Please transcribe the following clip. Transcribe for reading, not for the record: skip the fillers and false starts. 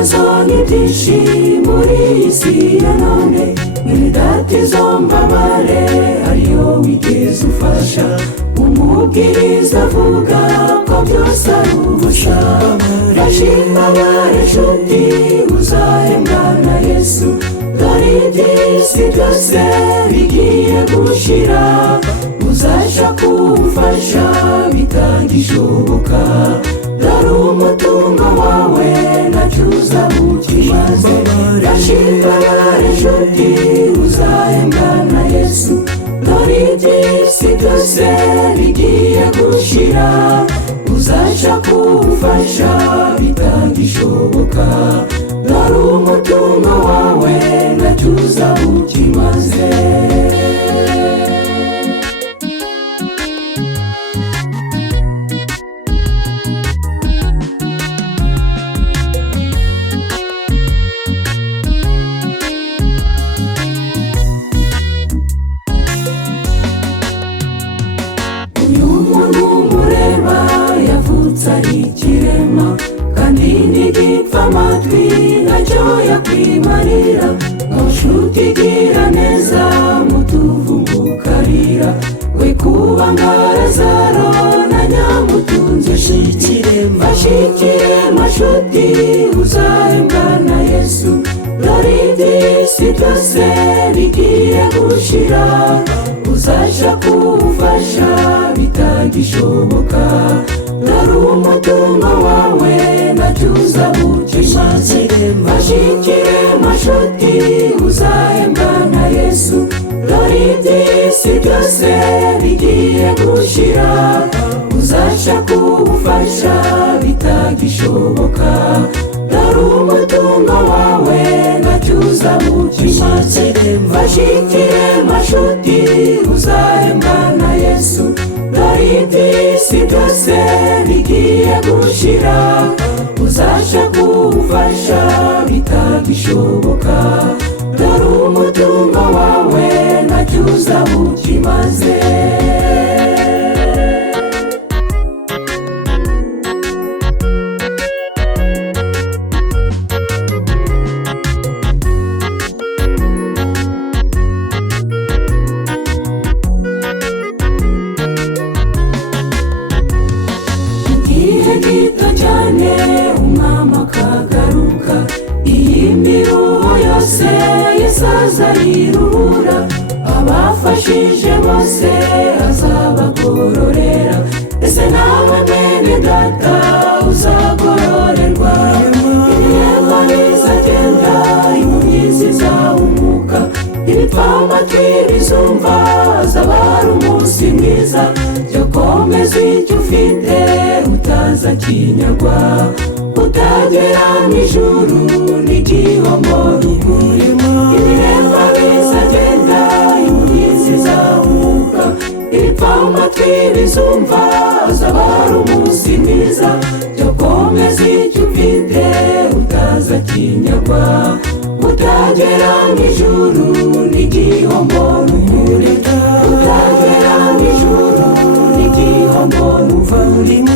ibibazo ni byinshi muri iyi si ya none, izo mbabare ariyo wigeze ufasha. Umubwiriza avuga ko byose ari ubusa, ndashima bare nshuti uzahembwa na Yesu. Dore iby'isi byose bigiye gushira, uzasha kumfasha bitagishoboka. Dore umutungo wawe ntacyo uzamukimaze, ndashima bare nshuti uzahembwa na Yesu. Dore iby'isi byose bigiye gushira, uzasha kumfasha bitagishoboka. Dore umutungo wawe ntacyo uzamukimaze. Uyu muntu mureba yavutse ari ikirema, kandi ntigipfa amatwi ntacyo yakwimarira. Nshuti gira neza mutuvumbukarira, we kuba nka Lazaro na Nyamutunzi. Bashikirema nshuti uzahembwa na Yesu. Dore iby'isi byose bigiye gushira, uzasha kumfasha bitagishoboka. Dore umutungo wawe ntacyo uzamukimaze, bashikirema nshuti uzahembwa na Yesu. Dore iby'isi byose bigiye gushira, uzasha kumfasha bitagishoboka. Dore umutungo wawe ntacyo uzamukimaze, bashikirema nshuti uzahembwa na Yesu. Dore iby'isi byose bigiye gushira, uzasha kumfasha bitagishoboka. Dore umutungo wawe ntacyo uzamukimaze. Igihe gito cyane umwami akagaruka, iyi miruho yose Yesu azayiruhura. Abafashije bose azabagororera, ese nawe mwene data uzagororerwa. Ibirema bizagenda, impumyi zizahumuka, ibipfa amatwi bizumva. Azaba ari umunsi mwiza, jya komeza icyo ufite utazakinyagwa. Utagera mu ijuru n'igihombo rukurimo. Ibirema bizagenda, impumyi zizahumuka, ibipfa amatwi bizumva. Azaba ari umunsi mwiza, jya komeza icyo ufite utazakinyagwa. Utagera mu ijuru n'igihombo rukurimo. Utagera mu ijuru n'igihombo rukurimo.